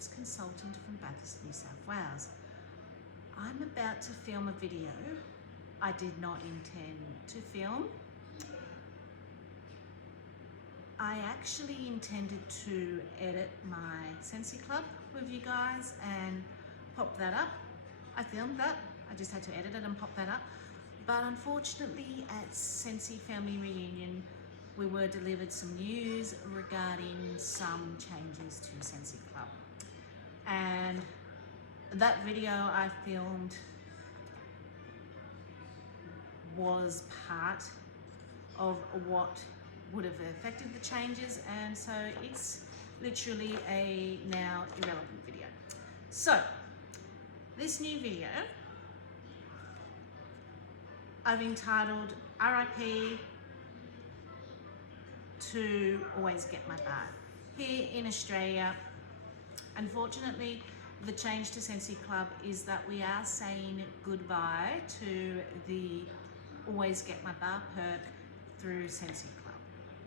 fragrance consultant from Bathurst, New South Wales. I'm about to film a video I did not intend to film. I actually intended to edit my Scentsy Club with you guys and pop that up. I filmed that, I just had to edit it and pop that up. But unfortunately at Scentsy Family Reunion, we were delivered some news regarding some changes to Scentsy Club. And that video I filmed was part of what would have affected the changes, and so it's literally a now irrelevant video. So this new video I've entitled RIP to Always Get My Bar. Here in Australia, unfortunately, the change to Scentsy Club is that we are saying goodbye to the Always Get My Bar perk through Scentsy Club.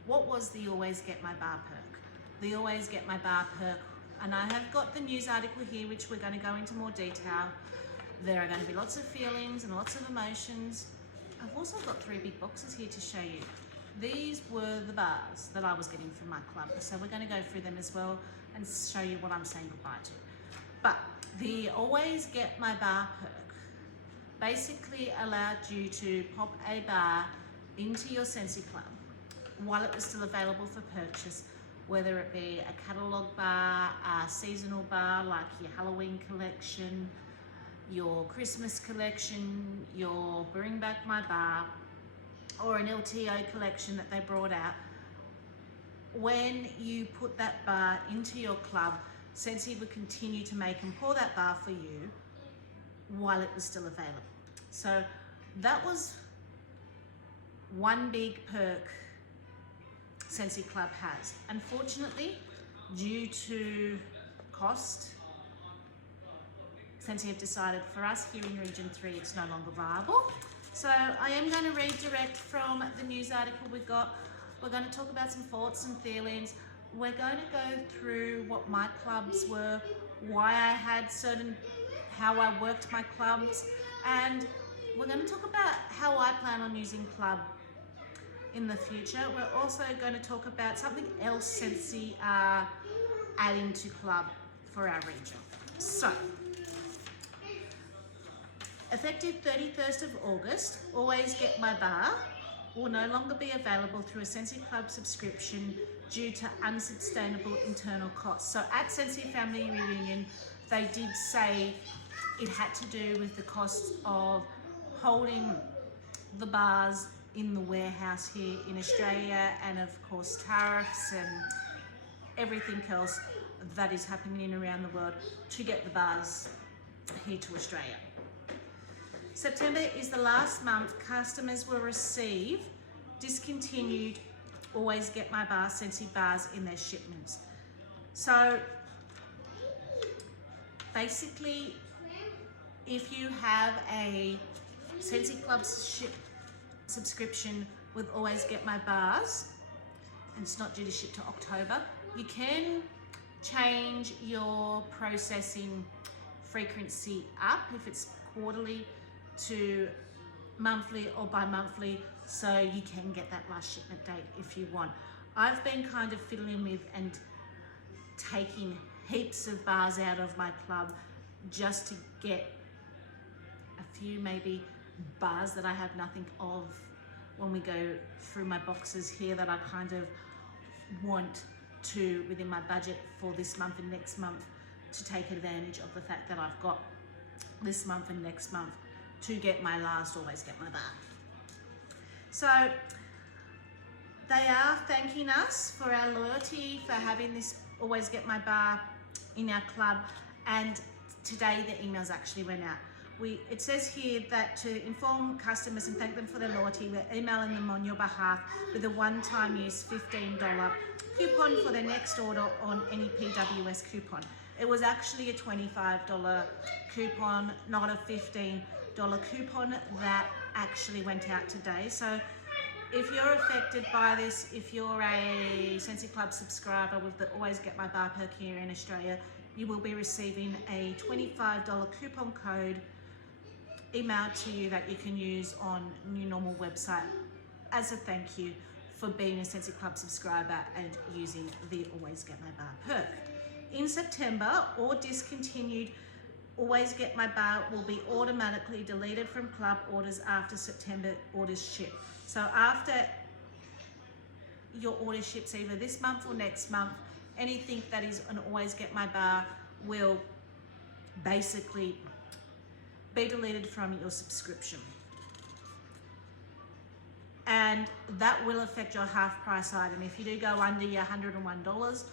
What was the Always Get My Bar perk? The Always Get My Bar perk, and I have got the news article here which we're going to go into more detail. There are going to be lots of feelings and lots of emotions. I've also got 3 big boxes here to show you. These were the bars that I was getting from my club, so we're going to go through them as well and show you what I'm saying goodbye to. But the Always Get My Bar perk basically allowed you to pop a bar into your Scentsy Club while it was still available for purchase, whether it be a catalogue bar, a seasonal bar like your Halloween collection, your Christmas collection, your Bring Back My Bar, or an LTO collection that they brought out. When you put that bar into your club, Scentsy would continue to make and pour that bar for you while it was still available. So that was one big perk Scentsy Club has. Unfortunately, due to cost, Scentsy have decided for us here in Region 3 it's no longer viable. So I am going to redirect from the news article we've got. We're going to talk about some thoughts and feelings. We're going to go through what my clubs were, why I had how I worked my clubs, and we're going to talk about how I plan on using club in the future. We're also going to talk about something else Scentsy are adding to club for our region. So, effective 31st of August, Always Get My Bar will no longer be available through a Scentsy Club subscription due to unsustainable internal costs. So at Scentsy Family Reunion, they did say it had to do with the cost of holding the bars in the warehouse here in Australia, and of course tariffs and everything else that is happening around the world to get the bars here to Australia. September is the last month customers will receive discontinued Always Get My Bar Scentsy bars in their shipments. So basically, if you have a Scentsy Club subscription with Always Get My Bars, and it's not due to ship to October, you can change your processing frequency up if it's quarterly to monthly or bi-monthly, so you can get that last shipment date if you want. I've been kind of fiddling with and taking heaps of bars out of my club just to get a few maybe bars that I have nothing of when we go through my boxes here that I kind of want to, within my budget for this month and next month, to take advantage of the fact that I've got this month and next month to get my last Always Get My Bar. So they are thanking us for our loyalty, for having this Always Get My Bar in our club, and today the emails actually went out. It says here that to inform customers and thank them for their loyalty, we're emailing them on your behalf with a one-time use $15 coupon for their next order on any PWS coupon. It was actually a $25 coupon, not a $15 coupon that actually went out today. So if you're affected by this, if you're a Scentsy Club subscriber with the Always Get My Bar perk here in Australia, you will be receiving a $25 coupon code emailed to you that you can use on your normal website as a thank you for being a Scentsy Club subscriber and using the Always Get My Bar perk. In September, all discontinued Always Get My Bar will be automatically deleted from club orders after September orders ship. So after your order ships either this month or next month, anything that is an Always Get My Bar will basically be deleted from your subscription. And that will affect your half price item. If you do go under your $101,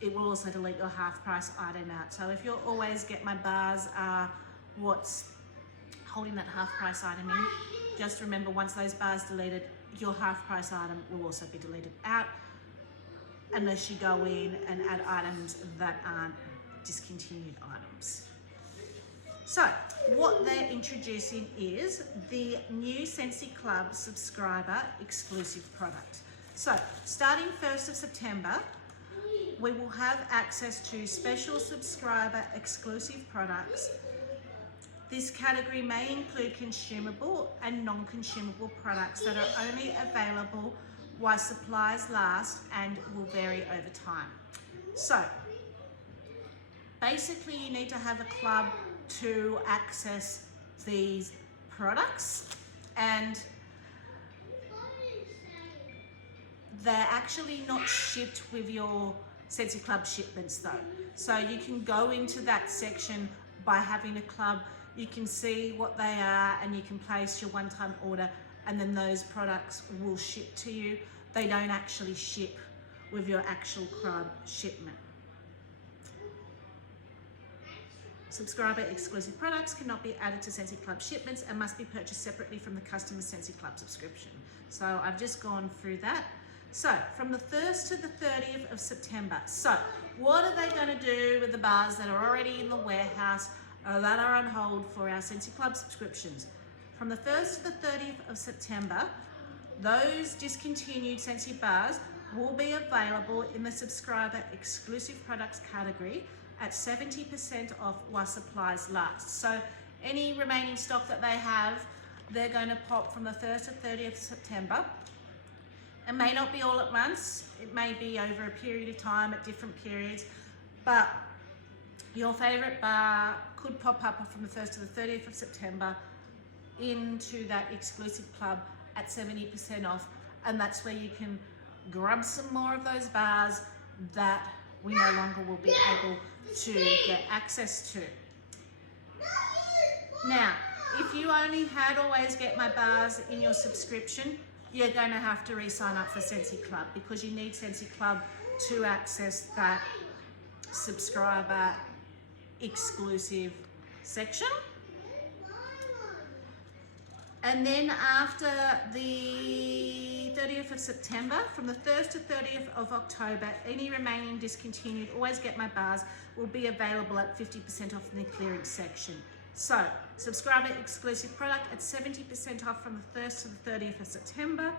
it will also delete your half price item out. So if your Always Get My Bars are what's holding that half price item in, just remember once those bars deleted, your half price item will also be deleted out, unless you go in and add items that aren't discontinued items. So what they're introducing is the new Scentsy Club subscriber exclusive product. So starting 1st of September, we will have access to special subscriber exclusive products. This category may include consumable and non-consumable products that are only available while supplies last and will vary over time. So basically you need to have a club to access these products, and they're actually not shipped with your Scentsy Club shipments though. So you can go into that section by having a club, you can see what they are and you can place your one-time order, and then those products will ship to you. They don't actually ship with your actual club shipment. Subscriber exclusive products cannot be added to Scentsy Club shipments and must be purchased separately from the customer's Scentsy Club subscription. So I've just gone through that. So from the 1st to the 30th of September. So what are they going to do with the bars that are already in the warehouse that are on hold for our Scentsy Club subscriptions? From the 1st to the 30th of September, those discontinued Scentsy bars will be available in the subscriber exclusive products category at 70% off while supplies last. So any remaining stock that they have, they're going to pop from the 1st to 30th of September. It may not be all at once, it may be over a period of time at different periods, but your favorite bar could pop up from the 1st to the 30th of September into that exclusive club at 70% off, and that's where you can grab some more of those bars that we no longer will be able to get access to. Now, if you only had Always Get My Bars in your subscription, you're going to have to re-sign up for Scentsy Club, because you need Scentsy Club to access that subscriber exclusive section. And then after the 30th of September, from the 1st to 30th of October, any remaining discontinued Always Get My Bars will be available at 50% off in the clearance section. So, subscriber exclusive product at 70% off from the 1st to the 30th of September.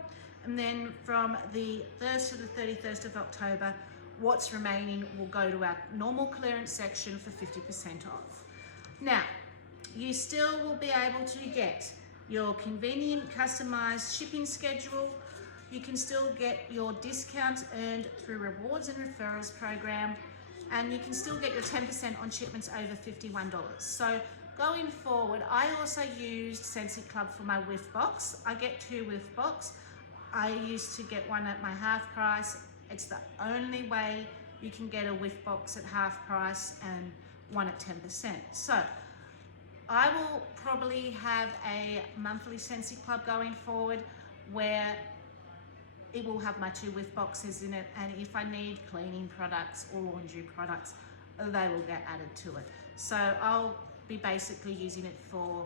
And then from the 1st to the 31st of October, what's remaining will go to our normal clearance section for 50% off. Now, you still will be able to get your convenient customized shipping schedule. You can still get your discounts earned through rewards and referrals program, and you can still get your 10% on shipments over $51. So going forward, I also used Scentsy Club for my whiff box. I get 2 whiff box. I used to get one at my half price. It's the only way you can get a whiff box at half price and one at 10%. So I will probably have a monthly Scentsy Club going forward where it will have my 2 whiff boxes in it, and if I need cleaning products or laundry products, they will get added to it. So I'll be basically using it for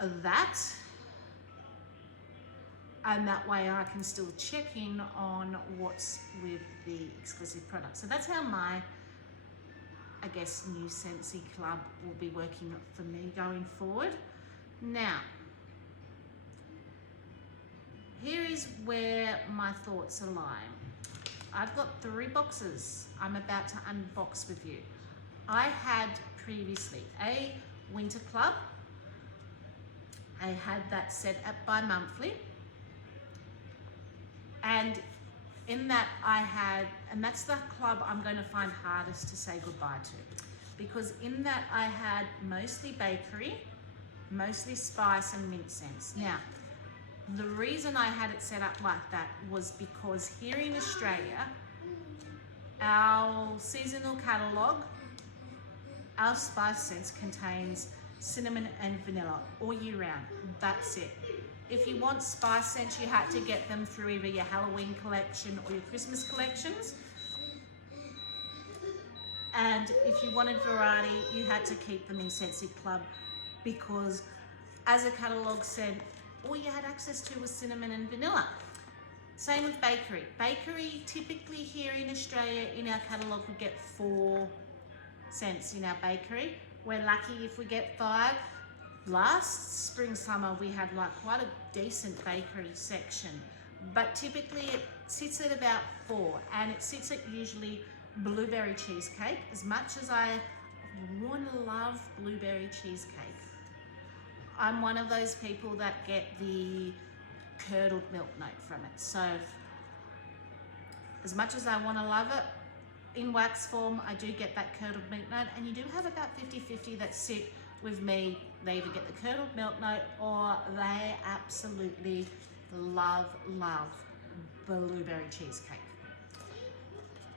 that, and that way I can still check in on what's with the exclusive products. So that's how my, I guess, new Scentsy Club will be working for me going forward. Now, here is where my thoughts are lying. I've got 3 boxes I'm about to unbox with you. I had previously a winter club. I had that set at bi-monthly, and in that I had, and that's the club I'm going to find hardest to say goodbye to, because in that I had mostly bakery, mostly spice and mint scents. Now, the reason I had it set up like that was because here in Australia, our seasonal catalogue, our spice scents contains cinnamon and vanilla all year round. That's it. If you want spice scents, you had to get them through either your Halloween collection or your Christmas collections. And if you wanted variety, you had to keep them in Scentsy Club, because as a catalogue scent, all you had access to was cinnamon and vanilla. Same with bakery. Bakery, typically here in Australia, in our catalogue, we get 4 scents in our bakery. We're lucky if we get 5. Last spring, summer, we had like quite a decent bakery section, but typically it sits at about 4, and it sits at usually blueberry cheesecake. As much as I want to love blueberry cheesecake, I'm one of those people that get the curdled milk note from it. So as much as I want to love it in wax form, I do get that curdled milk note, and you do have about 50-50 that sit with me. They either get the curdled milk note or they absolutely love blueberry cheesecake.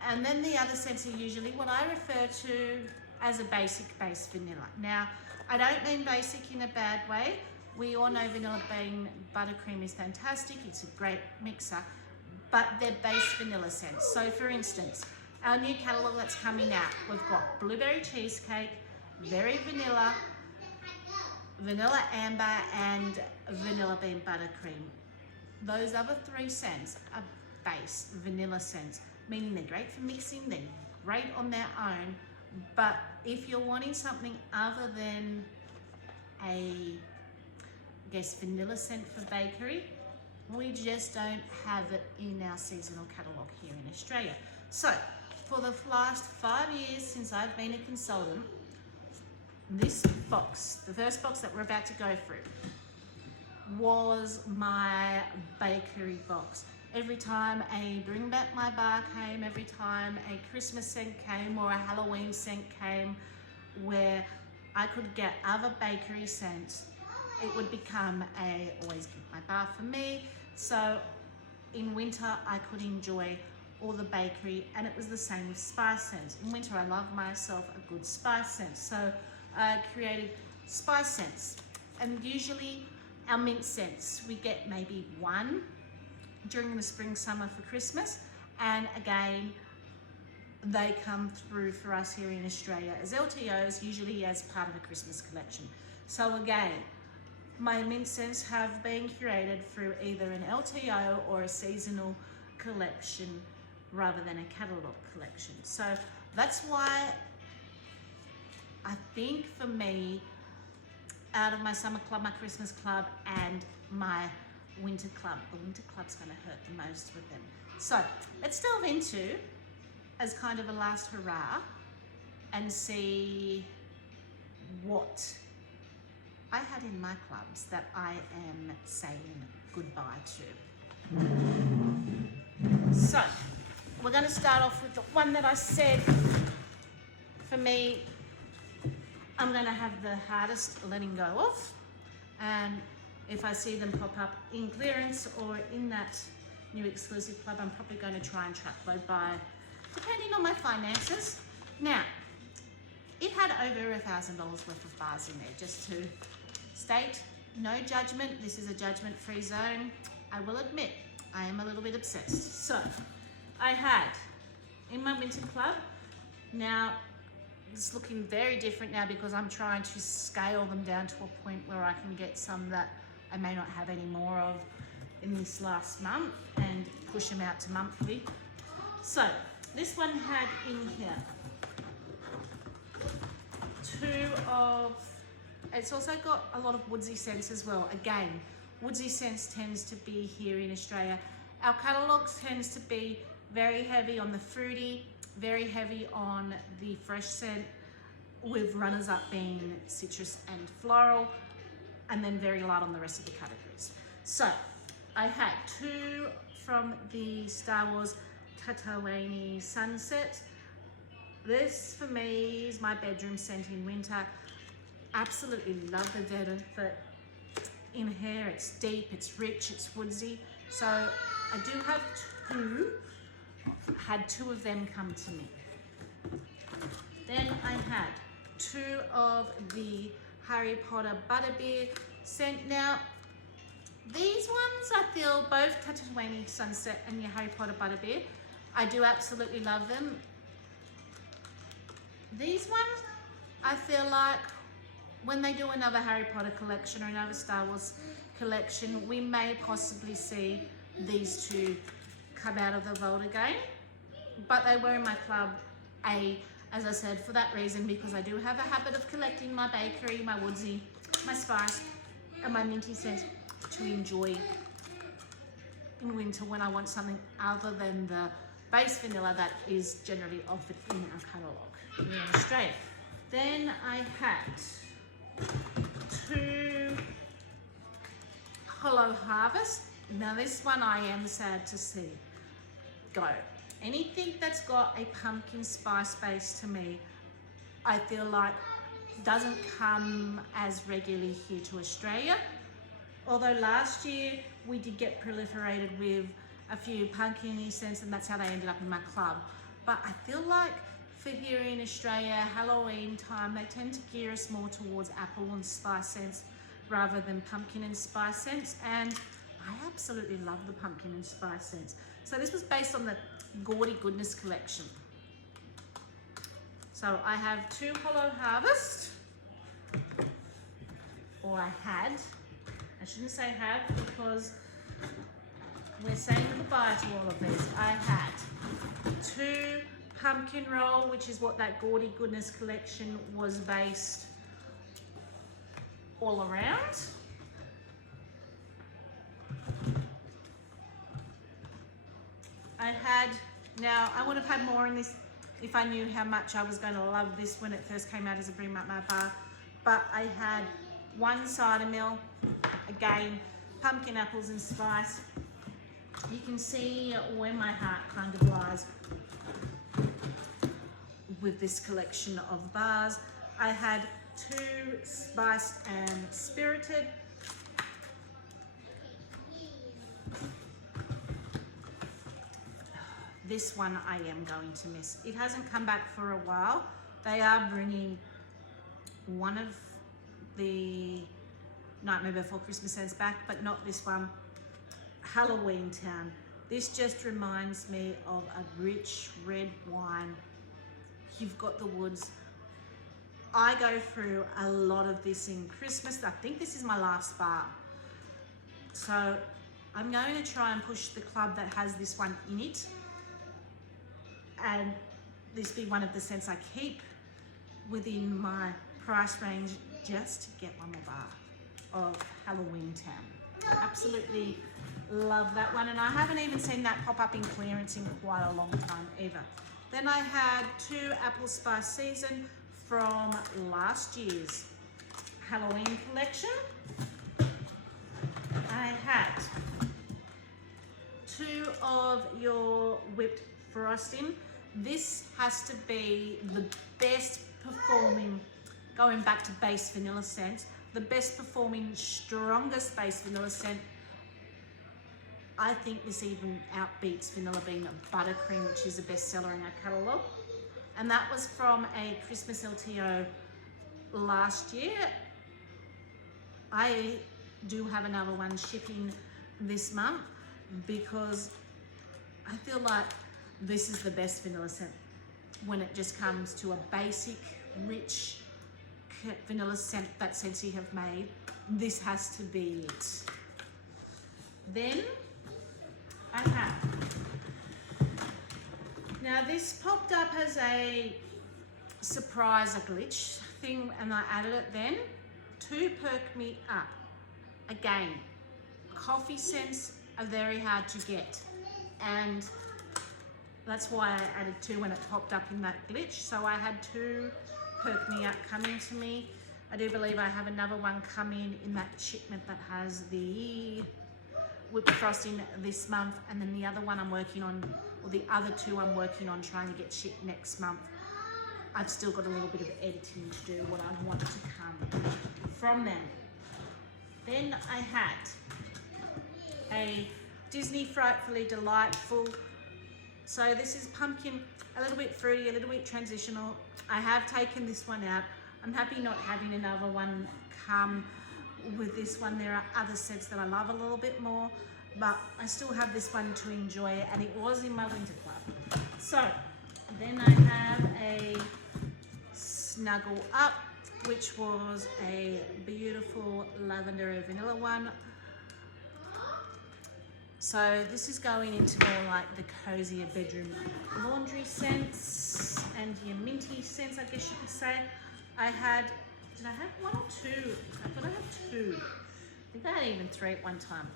And then the other scents are usually what I refer to as a basic base vanilla. Now, I don't mean basic in a bad way. We all know vanilla bean buttercream is fantastic. It's a great mixer, but they're base vanilla scents. So for instance, our new catalogue that's coming out, we've got blueberry cheesecake, very vanilla, vanilla amber, and vanilla bean buttercream. Those other 3 scents are base vanilla scents, meaning they're great for mixing, they're great on their own, but if you're wanting something other than a, I guess, vanilla scent for bakery, we just don't have it in our seasonal catalogue here in Australia. So for the last 5 years since I've been a consultant, this box, the first box that we're about to go through, was my bakery box. Every time a Bring Back My Bar came, every time a Christmas scent came or a Halloween scent came where I could get other bakery scents, it would become a always keep my bar for me. So in winter, I could enjoy all the bakery, and it was the same with spice scents. In winter, I love myself a good spice scent. So I created spice scents, and usually our mint scents, we get maybe 1 during the spring, summer for Christmas, and again, they come through for us here in Australia as LTOs, usually as part of a Christmas collection. So again, my mint scents have been curated through either an LTO or a seasonal collection rather than a catalogue collection. So that's why I think for me, out of my summer club, my Christmas club, and my winter club, the winter club's going to hurt the most with them. So let's delve into, as kind of a last hurrah, and see what I had in my clubs that I am saying goodbye to. So we're going to start off with the one that I said, for me, I'm going to have the hardest letting go of. And if I see them pop up in clearance or in that new exclusive club, I'm probably going to try and truckload buy, depending on my finances. Now, it had over $1,000 worth of bars in there, just to state, no judgment. This is a judgment-free zone. I will admit, I am a little bit obsessed. So, I had, in my winter club, now, it's looking very different now because I'm trying to scale them down to a point where I can get some that I may not have any more of in this last month and push them out to monthly. So this one had in here 2 of, it's also got a lot of woodsy scents as well. Again, woodsy scents tends to be here in Australia. Our catalogue tends to be Very heavy on the fruity, very heavy on the fresh scent, with runners up being citrus and floral, and then very light on the rest of the categories. So I had 2 from the Star Wars Tatooine Sunset. This for me is my bedroom scent in winter. Absolutely love the benefit in here. It's deep, it's rich, it's woodsy. So I do have 2, had 2 of them come to me. Then I had 2 of the Harry Potter Butterbeer scent. Now, these ones I feel, both Tatooine Sunset and your Harry Potter Butterbeer, I do absolutely love them. These ones, I feel like when they do another Harry Potter collection or another Star Wars collection, we may possibly see these 2 come out of the vault again. But they were in my club, as I said, for that reason, because I do have a habit of collecting my bakery, my woodsy, my spice, and my minty scent to enjoy in winter when I want something other than the base vanilla that is generally offered in our catalogue here in Australia. Then I had 2 Hollow Harvest. Now this one I am sad to see go. Anything that's got a pumpkin spice base to me, I feel like doesn't come as regularly here to Australia. Although last year we did get proliferated with a few pumpkin-y scents, and that's how they ended up in my club. But I feel like for here in Australia, Halloween time, they tend to gear us more towards apple and spice scents rather than pumpkin and spice scents. And I absolutely love the pumpkin and spice scents. So this was based on the Gaudy Goodness collection. So I have 2 Hollow Harvest, or I had. I shouldn't say have because we're saying goodbye to all of these. I had 2 Pumpkin Roll, which is what that Gaudy Goodness collection was based all around. I had, now I would have had more in this if I knew how much I was going to love this when it first came out as a Bring Up My Bar, but I had 1 cider mill, again, pumpkin, apples and spice. You can see where my heart kind of lies with this collection of bars. I had 2 Spiced and Spirited. This one I am going to miss. It hasn't come back for a while. They are bringing one of the Nightmare Before Christmas scents back, but not this one, Halloween Town. This just reminds me of a rich red wine. You've got the woods. I go through a lot of this in Christmas. I think this is my last bar. So I'm going to try and push the club that has this one in it, and this be one of the scents I keep within my price range just to get one more bar of Halloween Town. Absolutely love that one, and I haven't even seen that pop up in clearance in quite a long time either. Then I had 2 Apple Spice Season from last year's Halloween collection. I had 2 of your Whipped Frosting. This has to be the best performing, going back to base vanilla scent, the best performing, strongest base vanilla scent. I think this even outbeats Vanilla Bean Buttercream, which is a bestseller in our catalogue. And that was from a Christmas LTO last year. I do have another one shipping this month because I feel like this is the best vanilla scent when it just comes to a basic, rich vanilla scent that Scentsy have made. This has to be it. Then I have, now this popped up as a surprise, a glitch thing, and I added it then to perk me up. Again, coffee scents are very hard to get, and That's why I added 2 when it popped up in that glitch. So I had 2 Perk Me Up coming to me. I do believe I have another one coming in that shipment that has the whipped frosting this month, and then the other one I'm working on, or the other 2 I'm working on trying to get shipped next month. I've still got a little bit of editing to do, what I want to come from them. Then I had a Disney Frightfully Delightful. So this is pumpkin, a little bit fruity, a little bit transitional. I have taken this one out. I'm happy not having another one come with this one. There are other scents that I love a little bit more, but I still have this one to enjoy, and it was in my winter club. So then I have a Snuggle Up, which was a beautiful lavender and vanilla one. So this is going into more like the cozier bedroom laundry scents and your minty scents, I guess you could say. I had, did I have 1 or 2? I thought I had 2. I think I had even 3 at one time.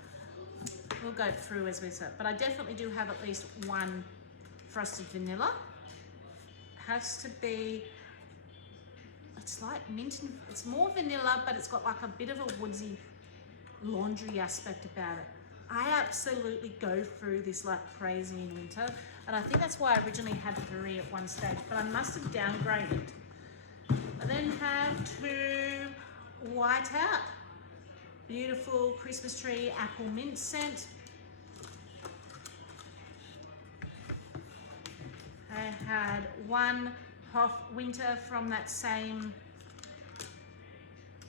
We'll go through as we say, but I definitely do have at least 1 frosted vanilla. Has to be, it's like mint, and it's more vanilla, but it's got like a bit of a woodsy laundry aspect about it. I absolutely go through this like crazy in winter, and I think that's why I originally had 3 at one stage, but I must have downgraded. I then have 2 White Out, beautiful Christmas tree apple mint scent. I had 1 Hoff Winter from that same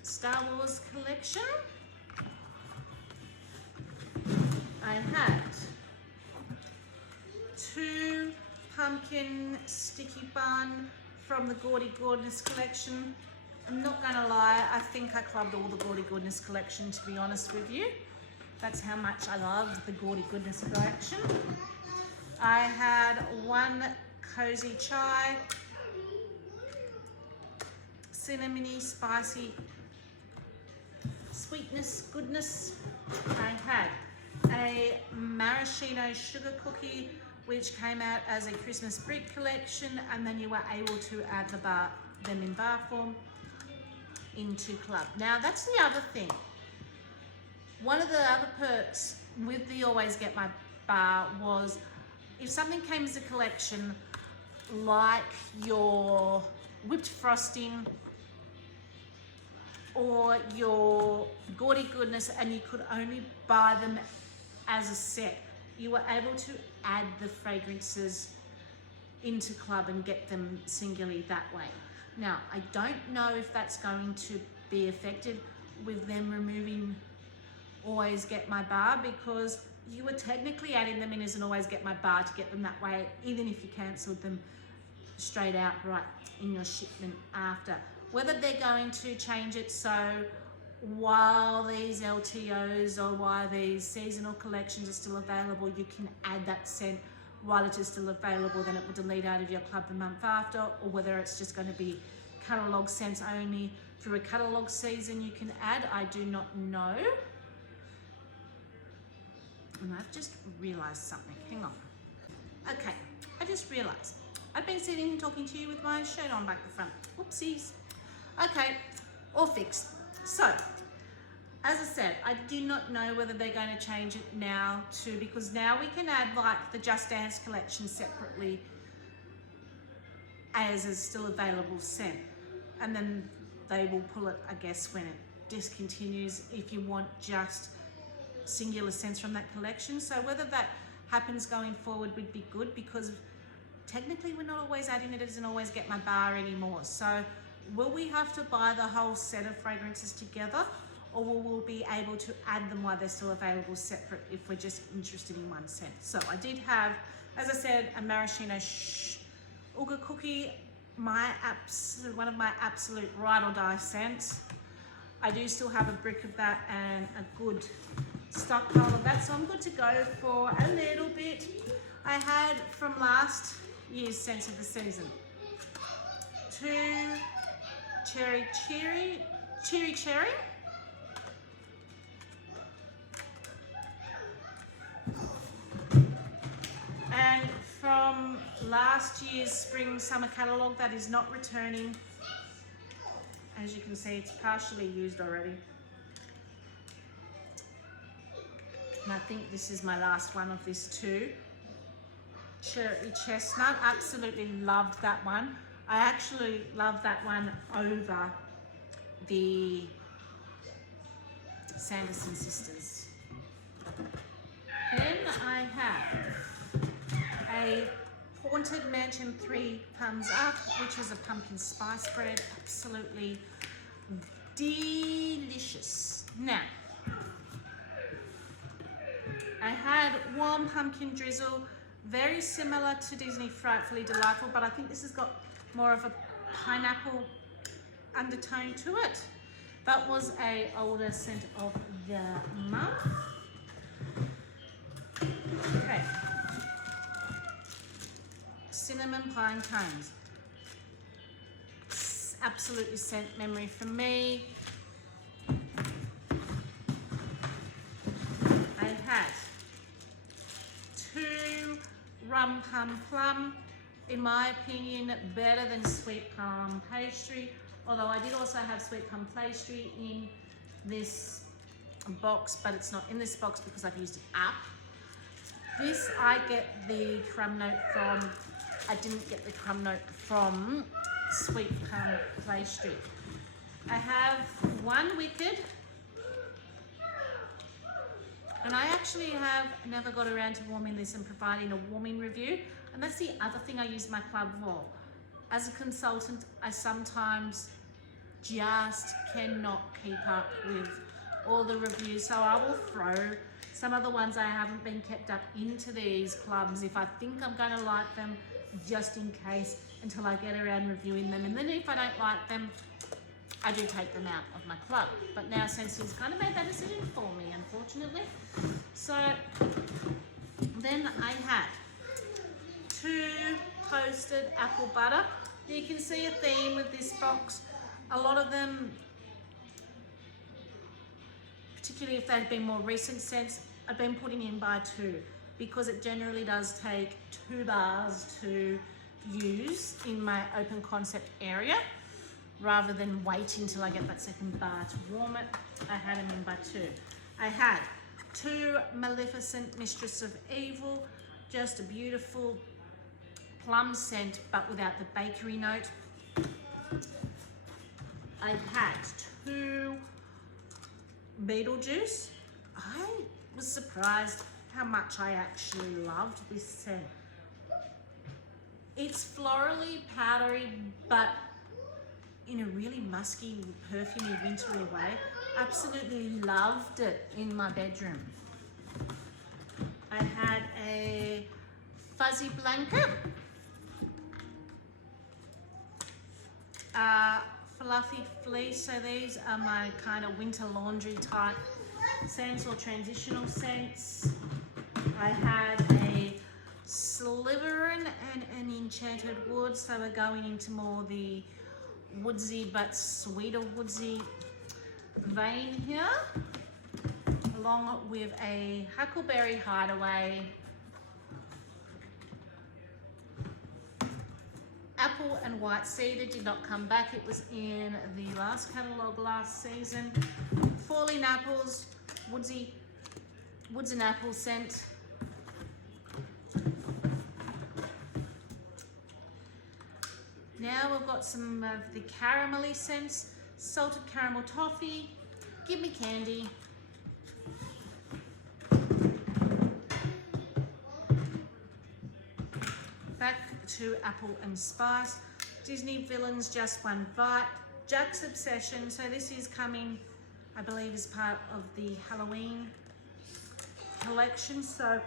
Star Wars collection. I had 2 Pumpkin Sticky Bun from the Gaudy Goodness collection. I'm not gonna lie, I think I clubbed all the Gaudy Goodness collection, to be honest with you. That's how much I loved the Gaudy Goodness collection. I had 1 Cozy Chai, cinnamony, spicy, sweetness, goodness. I had a maraschino sugar cookie, which came out as a Christmas brick collection, and then you were able to add them in bar form into club. Now that's the other thing. One of the other perks with the Always Get My Bar was if something came as a collection, like your whipped frosting or your Gaudy Goodness, and you could only buy them as a set, you were able to add the fragrances into club and get them singularly that way. Now, I don't know if that's going to be affected with them removing Always Get My Bar, because you were technically adding them in as an Always Get My Bar to get them that way, even if you cancelled them straight out right in your shipment after. Whether they're going to change it so while these LTOs or while these seasonal collections are still available, you can add that scent while it is still available, then it will delete out of your club the month after, or whether it's just going to be catalogue scents only through a catalogue season you can add, I do not know. And I've just realised something, hang on. Okay, I just realised. I've been sitting and talking to you with my shirt on back the front. Whoopsies. Okay, all fixed. So, as I said, I do not know whether they're going to change it now too, because now we can add like the Just Dance collection separately as a still available scent. And then they will pull it, I guess, when it discontinues if you want just singular scents from that collection. So whether that happens going forward would be good, because technically we're not always adding it as an Always Get My Bar anymore. So will we have to buy the whole set of fragrances together, or will we be able to add them while they're still available separate if we're just interested in one scent? So I did have, as I said, a maraschino Ooga Cookie, one of my absolute ride or die scents. I do still have a brick of that and a good stockpile of that, so I'm good to go for a little bit. I had from last year's scents of the season 2 Cherry Cherry, and from last year's spring summer catalogue that is not returning. As you can see, it's partially used already. And I think this is my last one of this too. Cherry Chestnut, absolutely loved that one. I actually love that one over the Sanderson Sisters. Then I have a Haunted Mansion 3 Thumbs Up, which is a pumpkin spice bread. Absolutely delicious. Now, I had Warm Pumpkin Drizzle, very similar to Disney Frightfully Delightful, but I think this has got more of a pineapple undertone to it. That was a older scent of the month. Okay. Cinnamon Pine Cones. Absolutely scent memory for me. I had 2 Rum Pum Plum. In my opinion, better than Sweet Plum Pastry. Although I did also have Sweet Plum Pastry in this box, but it's not in this box because I've used it up. This I get the crumb note from, I didn't get the crumb note from Sweet Plum Pastry. I have 1 Wicked, and I actually have never got around to warming this and providing a warming review, and that's the other thing I use my club for. As a consultant, I sometimes just cannot keep up with all the reviews, so I will throw some of the ones I haven't been kept up into these clubs if I think I'm going to like them, just in case, until I get around reviewing them. And then if I don't like them, I do take them out of my club. But now Scentsy's kind of made that decision for me, unfortunately. So then I had 2 Toasted Apple Butter. You can see a theme with this box. A lot of them, particularly if they've been more recent scents, I've been putting in by 2 because it generally does take 2 bars to use in my open concept area rather than waiting till I get that second bar to warm it. I had them in by 2. I had 2 Maleficent Mistress of Evil, just a beautiful plum scent but without the bakery note. I had 2 Beetlejuice. I was surprised how much I actually loved this scent. It's florally, powdery, but in a really musky, perfumey, wintry way. Absolutely loved it in my bedroom. I had a Fuzzy Blanket, Fluffy Fleece. So these are my kind of winter laundry type scents or transitional scents. I had a Sliverin and an Enchanted Wood, so we're going into more the woodsy but sweeter woodsy vein here, along with a Huckleberry Hideaway, Apple and White Cedar did not come back. It was in the last catalogue last season. Falling Apples, woods and apple scent. Now we've got some of the caramelly scents. Salted Caramel Toffee, Give Me Candy, back to Apple and Spice, Disney Villains Just One Bite, Jack's Obsession. So this is coming, I believe, as part of the Halloween collection. So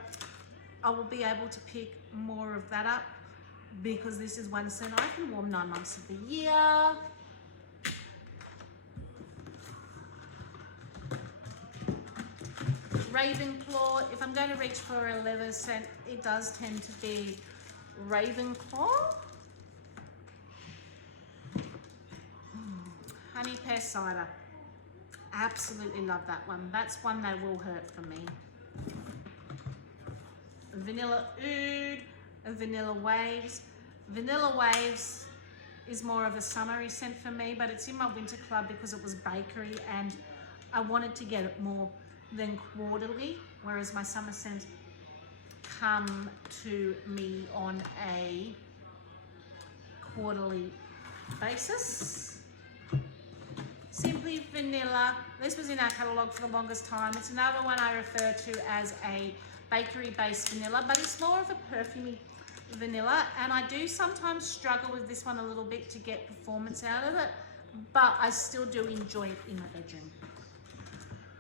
I will be able to pick more of that up because this is one scent I can warm 9 months of the year. Ravenclaw. If I'm going to reach for a leather scent, it does tend to be Ravenclaw. Honey Pear Cider. Absolutely love that one. That's one that will hurt for me. Vanilla Oud, Vanilla Waves. Vanilla Waves is more of a summery scent for me, but it's in my winter club because it was bakery and I wanted to get it more than quarterly, whereas my summer scents come to me on a quarterly basis. Simply Vanilla. This was in our catalogue for the longest time. It's another one I refer to as a bakery-based vanilla, but it's more of a perfumey vanilla, and I do sometimes struggle with this one a little bit to get performance out of it, but I still do enjoy it in my bedroom.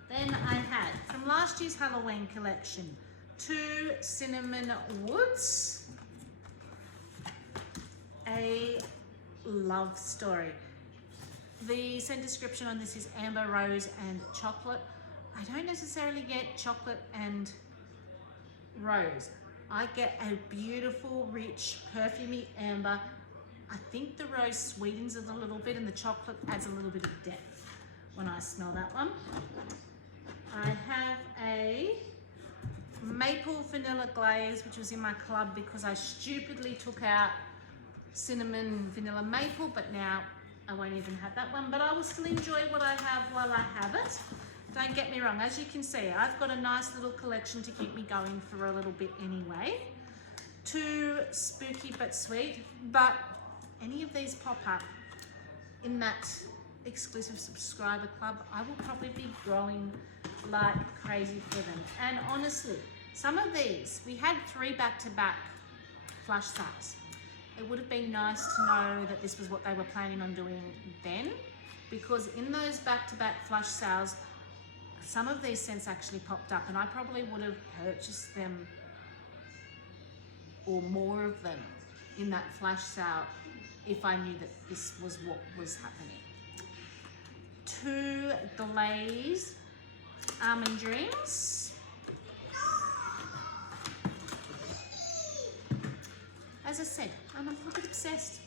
Then I had, from last year's Halloween collection, 2 Cinnamon Woods, a love story. The scent description on this is amber, rose and chocolate. I don't necessarily get chocolate and rose. I get a beautiful, rich, perfumey amber. I think the rose sweetens it a little bit and the chocolate adds a little bit of depth when I smell that one. I have a maple vanilla glaze, which was in my club because I stupidly took out cinnamon vanilla maple, but now I won't even have that one, but I will still enjoy what I have while I have it. Don't get me wrong, as you can see, I've got a nice little collection to keep me going for a little bit anyway. 2 spooky but sweet, but any of these pop up in that exclusive subscriber club, I will probably be growing like crazy for them. And honestly, some of these, we had 3 back-to-back flash sales. It would have been nice to know that this was what they were planning on doing then, because in those back-to-back flash sales, some of these scents actually popped up and I probably would have purchased them or more of them in that flash sale if I knew that this was what was happening. 2 Glaze Almond Dreams. As I said, I'm a little bit obsessed.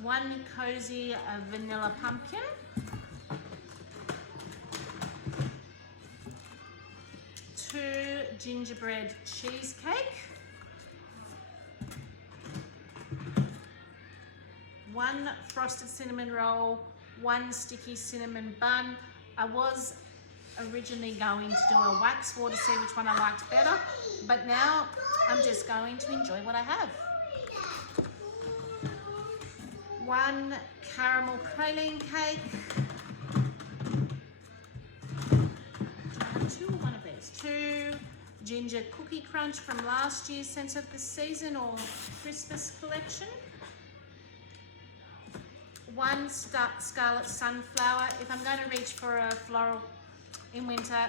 1 Cozy Vanilla Pumpkin. 2 Gingerbread Cheesecake. 1 Frosted Cinnamon Roll. 1 Sticky Cinnamon Bun. I was originally going to do a wax war to see which one I liked better, but now I'm just going to enjoy what I have. 1 Caramel Praline Cake. Do I have 2 or 1 of these? 2 Ginger Cookie Crunch from last year's Scents of the Season or Christmas collection. 1 Scarlet Sunflower. If I'm going to reach for a floral in winter,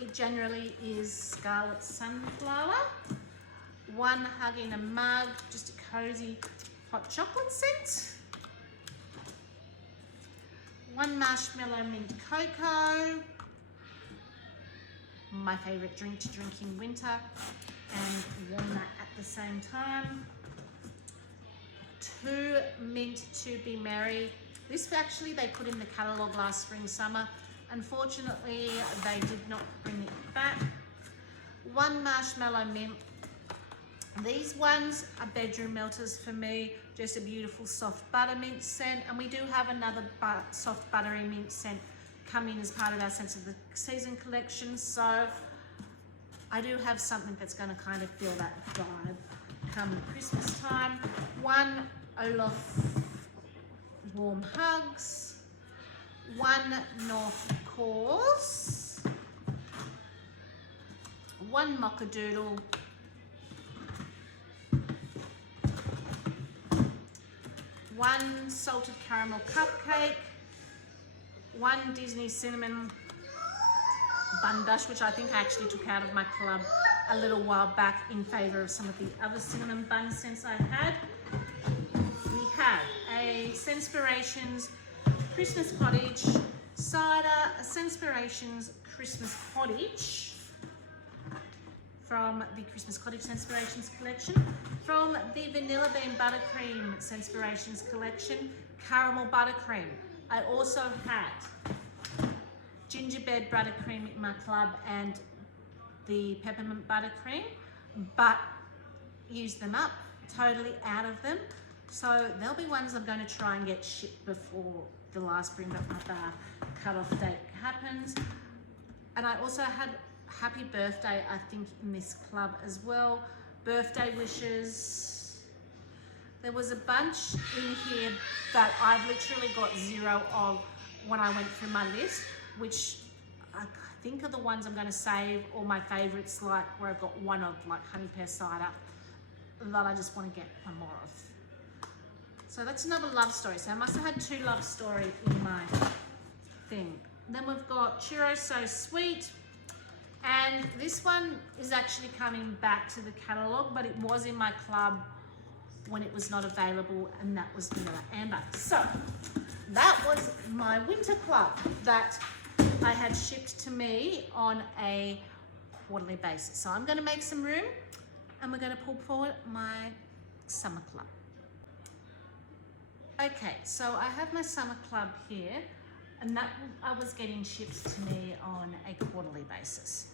it generally is Scarlet Sunflower. 1 Hug in a Mug, just a cozy hot chocolate scent. 1 Marshmallow Mint Cocoa, my favourite drink to drink in winter and warm that at the same time. 2 Mint to Be Merry. This actually they put in the catalogue last spring summer. Unfortunately, they did not bring it back. 1 Marshmallow Mint. These ones are bedroom melters for me. Just a beautiful soft buttermint scent. And we do have another soft buttery mint scent coming as part of our Scents of the Season collection. So I do have something that's going to kind of feel that vibe come Christmas time. 1 Olaf Warm Hugs. 1 North Course. 1 Mochadoodle. 1 Salted Caramel Cupcake. 1 Disney Cinnamon Bun Dash, which I think I actually took out of my club a little while back in favour of some of the other cinnamon bun scents I had. We have a Scenspirations Christmas Cottage Cider, a Scenspirations Christmas Cottage from the Christmas Cottage Scenspirations collection, from the Vanilla Bean Buttercream Scenspirations collection, Caramel Buttercream. I also had Gingerbread Buttercream in my club and the Peppermint Buttercream, but used them up, totally out of them. So there'll be ones I'm going to try and get shipped before the last Bring Back My Bar cut-off date happens. And I also had happy birthday, I think, in this club as well. Birthday wishes. There was a bunch in here that I've literally got 0 of when I went through my list, which I think are the ones I'm going to save, or my favourites, like where I've got 1 of, like honey pear cider, that I just want to get one more of. So that's another love story. So I must have had 2 love stories in my thing. Then we've got Churros So Sweet. And this one is actually coming back to the catalogue, but it was in my club when it was not available, and that was Vanilla Amber. So that was my winter club that I had shipped to me on a quarterly basis. So I'm going to make some room, and we're going to pull forward my summer club. Okay, so I have my summer club here, and that I was getting shipped to me on a quarterly basis.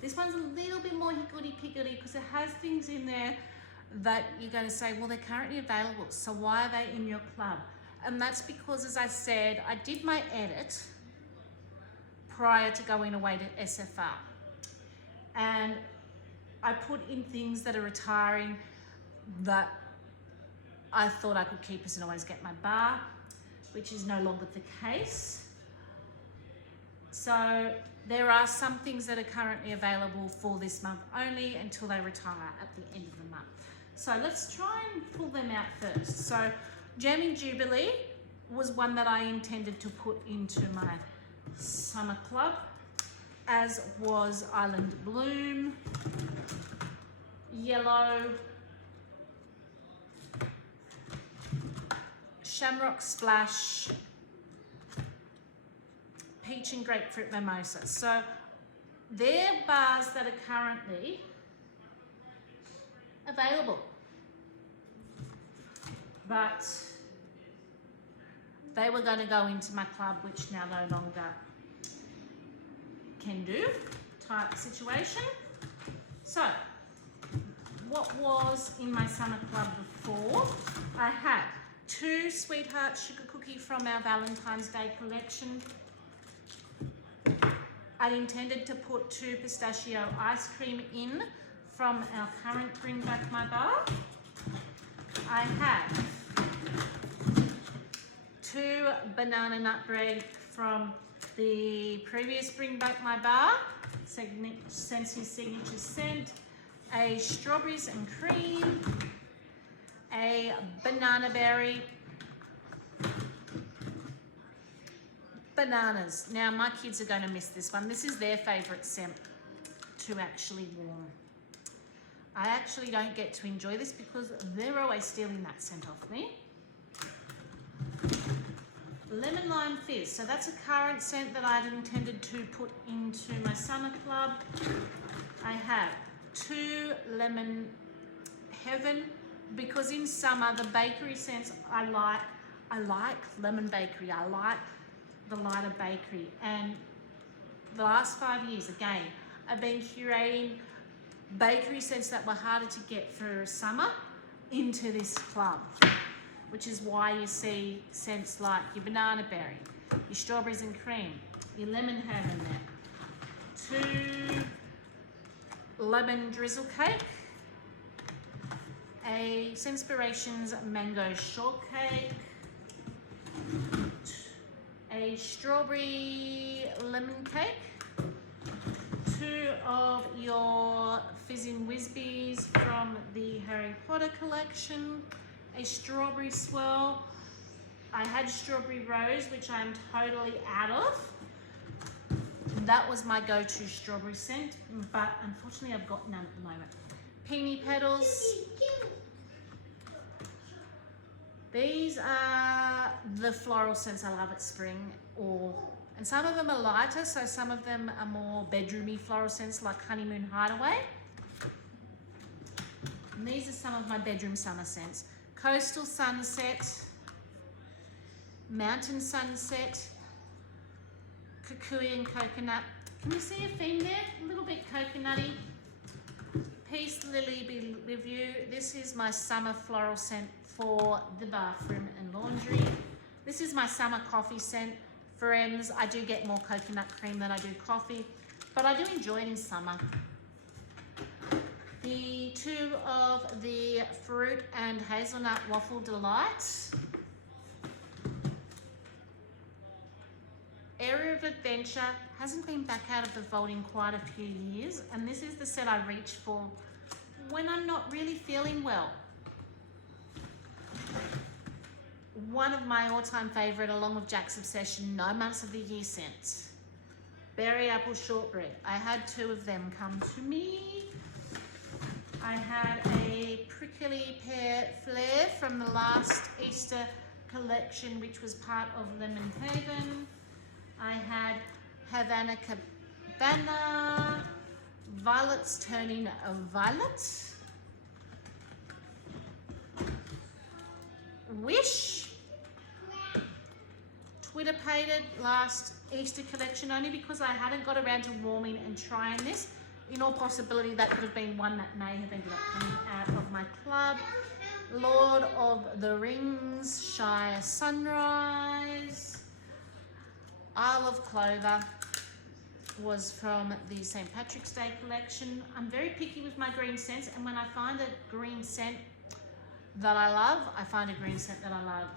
This one's a little bit more higgledy-piggledy because it has things in there that you're going to say, well, they're currently available, so why are they in your club? And that's because, as I said, I did my edit prior to going away to SFR. And I put in things that are retiring that I thought I could keep as and always get my bar, which is no longer the case. So there are some things that are currently available for this month only until they retire at the end of the month. So let's try and pull them out first. So Jamming Jubilee was one that I intended to put into my summer club, as was Island Bloom, Yellow, Shamrock Splash, Peach and Grapefruit Mimosa. So they're bars that are currently available, but they were going to go into my club, which now no longer can do, type situation. So what was in my summer club before? I had 2 Sweetheart Sugar Cookie from our Valentine's Day collection. I'd intended to put 2 Pistachio Ice Cream in from our current Bring Back My Bar. I have 2 Banana Nut Bread from the previous Bring Back My Bar, Scentsy Signature Scent, a Strawberries and Cream, a Banana Berry, Bananas. Now my kids are going to miss this one. This is their favourite scent to actually warm. I actually don't get to enjoy this because they're always stealing that scent off me. Lemon Lime Fizz. So that's a current scent that I'd intended to put into my summer club. I have 2 Lemon Heaven, because in summer the bakery scents I like lemon bakery. I like the lighter bakery, and the last 5 years again I've been curating bakery scents that were harder to get for summer into this club, which is why you see scents like your Banana Berry, your Strawberries and Cream, your Lemon Heaven there, 2 Lemon Drizzle Cake, a Scenspirations Mango Shortcake, a Strawberry Lemon Cake, 2 of your Fizzing Whizbees from the Harry Potter collection, a Strawberry Swirl. I had Strawberry Rose, which I'm totally out of. That was my go-to strawberry scent, but unfortunately I've got none at the moment. Peony Petals. These are the floral scents I love at spring, and some of them are lighter, so some of them are more bedroomy floral scents like Honeymoon Hideaway. And these are some of my bedroom summer scents. Coastal Sunset, Mountain Sunset, Kukui and Coconut. Can you see a theme there? A little bit coconutty. Peace Lily be with you. This is my summer floral scent for the bathroom and laundry. This is my summer coffee scent. Friends, I do get more coconut cream than I do coffee, but I do enjoy it in summer. The two of the fruit and hazelnut waffle delight. Area of Adventure hasn't been back out of the vault in quite a few years, and this is the scent I reach for when I'm not really feeling well. One of my all-time favorite, along with Jack's Obsession, No Months of the Year scent. Berry Apple Shortbread. I had two of them come to me. I had a Prickly Pear Flare from the last Easter collection, which was part of Lemon Haven. I had Havana Cabana, Violets Turning a Violet. Wish. Twitter painted last Easter collection only because I hadn't got around to warming and trying this. In all possibility, that could have been one that may have ended up coming out of my club. Lord of the Rings, Shire Sunrise. Isle of Clover was from the St. Patrick's Day collection. I'm very picky with my green scents, and when I find a green scent that I love, I find a green scent that I love.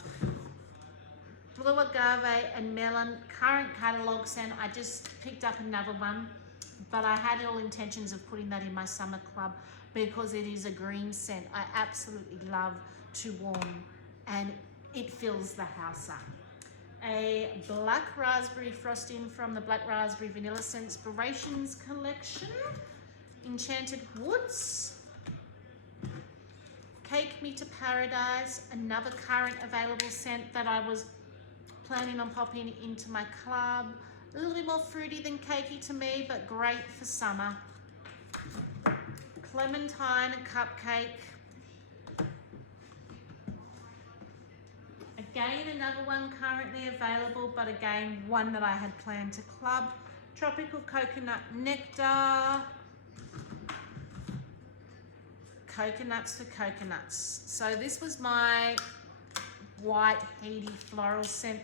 Blue Agave and Melon, current catalogue scent. I just picked up another one, but I had all intentions of putting that in my summer club because it is a green scent I absolutely love to warm, and it fills the house up. A Black Raspberry Frosting from the Black Raspberry Vanilla Scentspirations collection. Enchanted Woods. Cake Me to Paradise, another current available scent that I was planning on popping into my club. A little bit more fruity than cakey to me, but great for summer. Clementine Cupcake. Again, another one currently available, but again, one that I had planned to club. Tropical Coconut Nectar. Coconuts for Coconuts. So this was my white, heady floral scent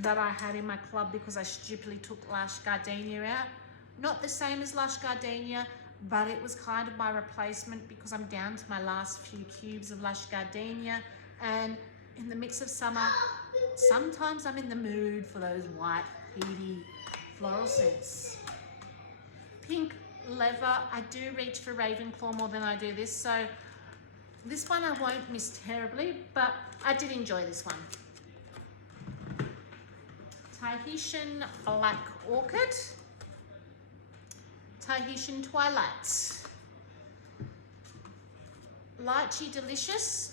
that I had in my club because I stupidly took Lush Gardenia out. Not the same as Lush Gardenia, but it was kind of my replacement because I'm down to my last few cubes of Lush Gardenia, and in the midst of summer, sometimes I'm in the mood for those white, heady floral scents. Pink Leather, I do reach for Ravenclaw more than I do this, so this one I won't miss terribly, but I did enjoy this one. Tahitian Black Orchid. Tahitian Twilight. Lychee Delicious.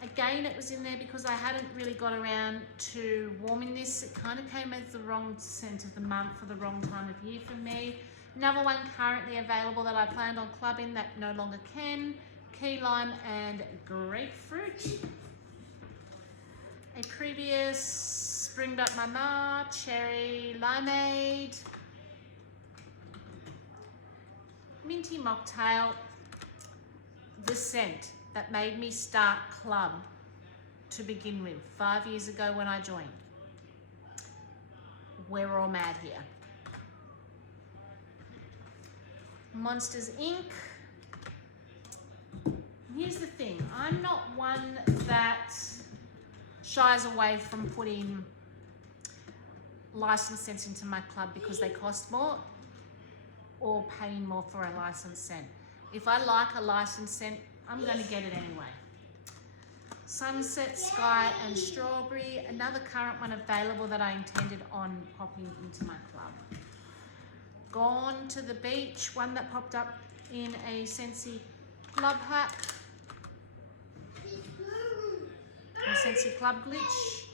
Again, it was in there because I hadn't really got around to warming this. It kind of came as the wrong scent of the month for the wrong time of year for me. Another one currently available that I planned on clubbing that no longer can. Key Lime and Grapefruit. A previous Springed Up Mama, Cherry Limeade. Minty Mocktail. The scent that made me start club to begin with 5 years ago when I joined. We're all mad here. Monsters Inc. Here's the thing, I'm not one that shies away from putting licensed scents into my club because they cost more or paying more for a licensed scent. If I like a licensed scent, I'm going to get it anyway. Sunset Sky and Strawberry, another current one available that I intended on popping into my club. Gone to the Beach, one that popped up in a Scentsy club hack. A Scentsy Club Glitch.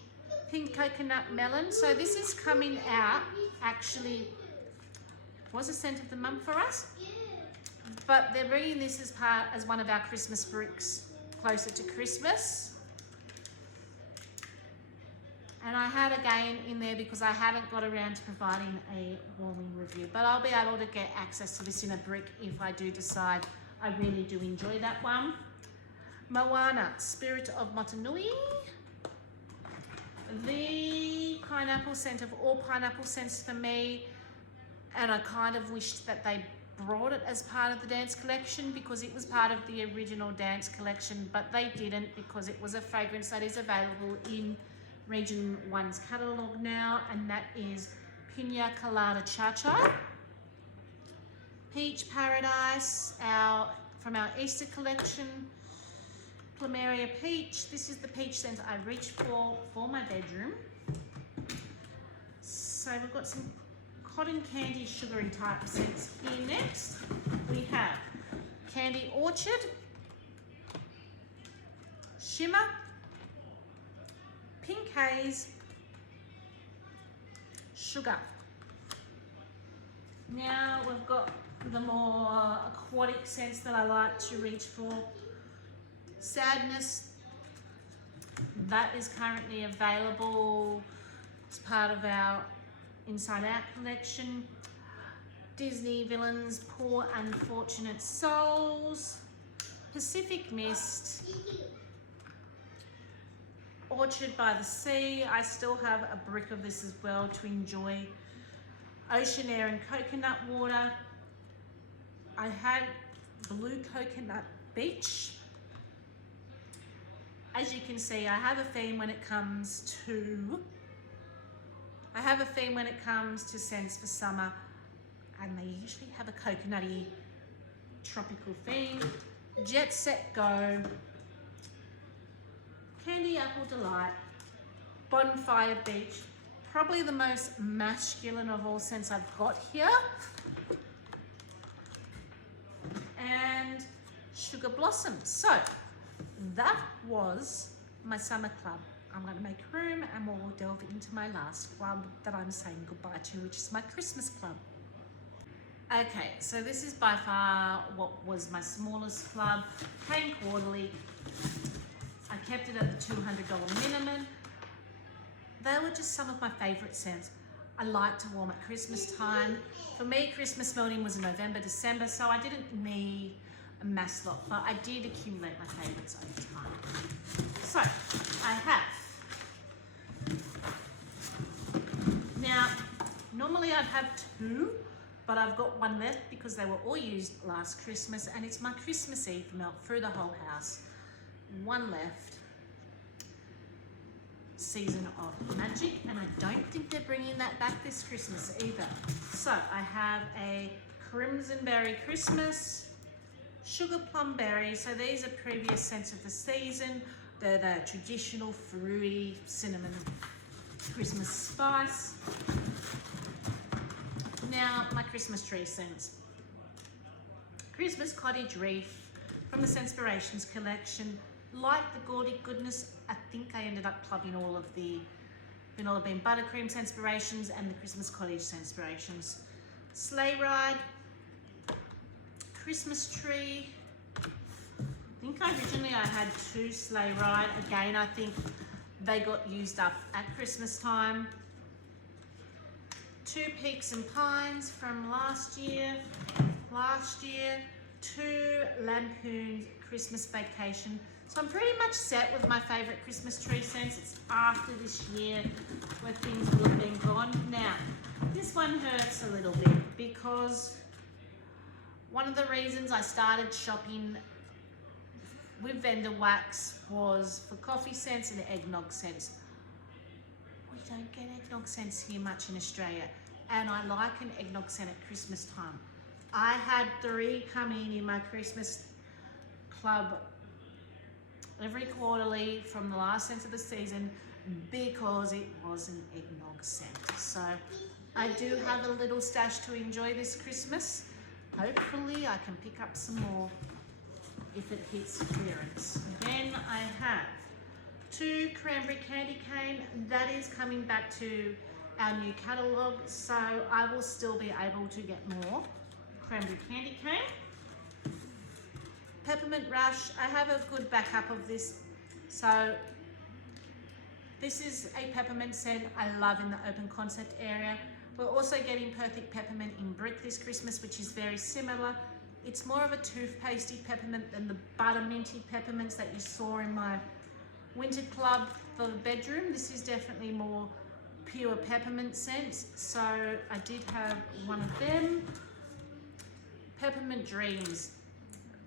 Pink Coconut Melon. So this is coming out, actually, was a scent of the month for us. But they're bringing this as one of our Christmas bricks closer to Christmas. And I had again in there because I hadn't got around to providing a warming review. But I'll be able to get access to this in a brick if I do decide I really do enjoy that one. Moana, Spirit of Motunui. The pineapple scent of all pineapple scents for me, and I kind of wished that they brought it as part of the dance collection because it was part of the original dance collection, but they didn't because it was a fragrance that is available in Region 1's catalogue now, and that is Pina Colada Cha Cha. Peach Paradise, from our Easter collection. Plumeria Peach. This is the peach scent I reached for my bedroom. So we've got some cotton candy sugary type scents here next. We have Candy Orchard, Shimmer, Pink Haze, Sugar. Now we've got the more aquatic scents that I like to reach for. Sadness, that is currently available as part of our Inside Out collection. Disney Villains, Poor Unfortunate Souls, Pacific Mist, Orchard by the Sea. I still have a brick of this as well to enjoy. Ocean Air and Coconut Water. I had Blue Coconut Beach. As you can see, I have a theme when it comes to scents for summer, and they usually have a coconutty tropical theme. Jet Set Go, Candy Apple Delight, Bonfire Beach, probably the most masculine of all scents I've got here, and Sugar Blossom. So that was my summer club. I'm going to make room and we'll delve into my last club that I'm saying goodbye to, which is my Christmas club. Okay, so this is by far what was my smallest club. Came quarterly. I kept it at the $200 minimum. They were just some of my favourite scents. I like to warm at Christmas time. For me, Christmas melting was in November, December, so I didn't need a mass lot, but I did accumulate my favourites over time. So, I have. Now, normally I'd have two, but I've got one left because they were all used last Christmas, and it's my Christmas Eve melt through the whole house. One left. Season of Magic, and I don't think they're bringing that back this Christmas either. So I have a Crimson Berry Christmas, Sugar Plum Berry. So these are previous scents of the season. They're the traditional fruity cinnamon Christmas spice. Now my Christmas tree scents. Christmas Cottage Reef from the Scentspirations collection. Like the Gaudy Goodness, I think I ended up clubbing all of the Vanilla Bean Buttercream Scentspirations and the Christmas Cottage Scentspirations. Sleigh Ride, Christmas Tree. I think originally I had two Sleigh Ride. Again, I think they got used up at Christmas time. Two Peaks and Pines from last year. Two Lampoon's Christmas Vacation. So I'm pretty much set with my favourite Christmas tree scents. It's after this year where things will have been gone. Now, this one hurts a little bit because one of the reasons I started shopping with vendor wax was for coffee scents and eggnog scents. We don't get eggnog scents here much in Australia, and I like an eggnog scent at Christmas time. I had 3 come in my Christmas club every quarterly from the last scent of the season because it was an eggnog scent. So I do have a little stash to enjoy this Christmas. Hopefully I can pick up some more if it hits clearance. Then I have 2 Cranberry Candy Cane. That is coming back to our new catalogue, so I will still be able to get more Cranberry Candy Cane. Peppermint Rush, I have a good backup of this. So this is a peppermint scent I love in the open concept area. We're also getting Perfect Peppermint in brick this Christmas, which is very similar. It's more of a toothpastey peppermint than the butterminty peppermints that you saw in my winter club for the bedroom. This is definitely more pure peppermint scents. So I did have one of them. Peppermint Dreams.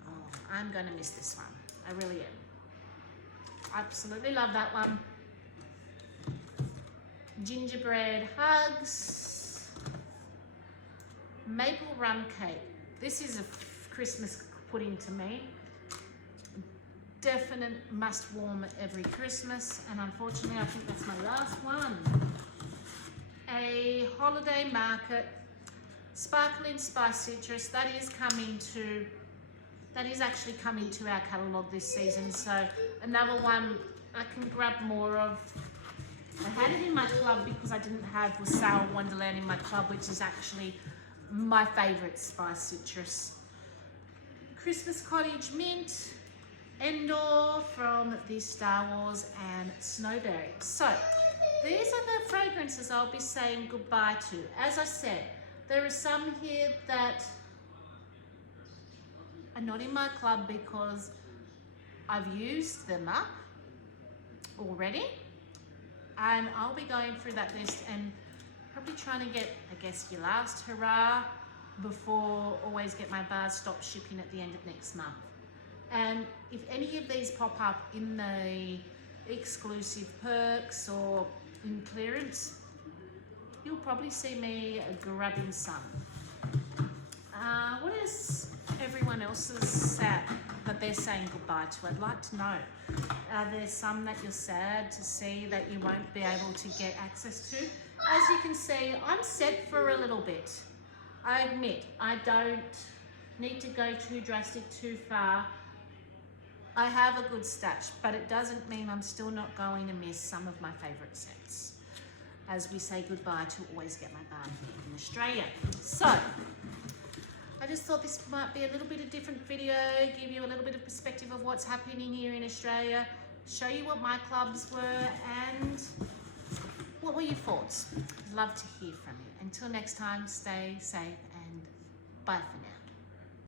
Oh, I'm gonna miss this one. I really am. Absolutely love that one. Gingerbread Hugs. Maple Rum Cake. This is a Christmas pudding to me. Definite must warm every Christmas, and unfortunately I think that's my last one. A Holiday Market Sparkling Spice Citrus. That is actually coming to our catalogue this season, so another one I can grab more of. I had it in my club because I didn't have was Sour Wonderland in my club, which is actually my favourite spice citrus. Christmas Cottage Mint, Endor from the Star Wars, and Snowberry. So these are the fragrances I'll be saying goodbye to. As I said, there are some here that are not in my club because I've used them up already, and I'll be going through that list and probably trying to get, I guess, your last hurrah before Always Get My Bars stop shipping at the end of next month. And if any of these pop up in the exclusive perks or in clearance, you'll probably see me grabbing some. What is everyone else's sad that they're saying goodbye to? I'd like to know. Are there some that you're sad to see that you won't be able to get access to? As you can see, I'm set for a little bit. I admit, I don't need to go too drastic, too far. I have a good stash, but it doesn't mean I'm still not going to miss some of my favourite scents as we say goodbye to Always Get My Bar here in Australia. So, I just thought this might be a little bit of different video, give you a little bit of perspective of what's happening here in Australia, show you what my clubs were, and what were your thoughts? Love to hear from you. Until next time, stay safe and bye for now.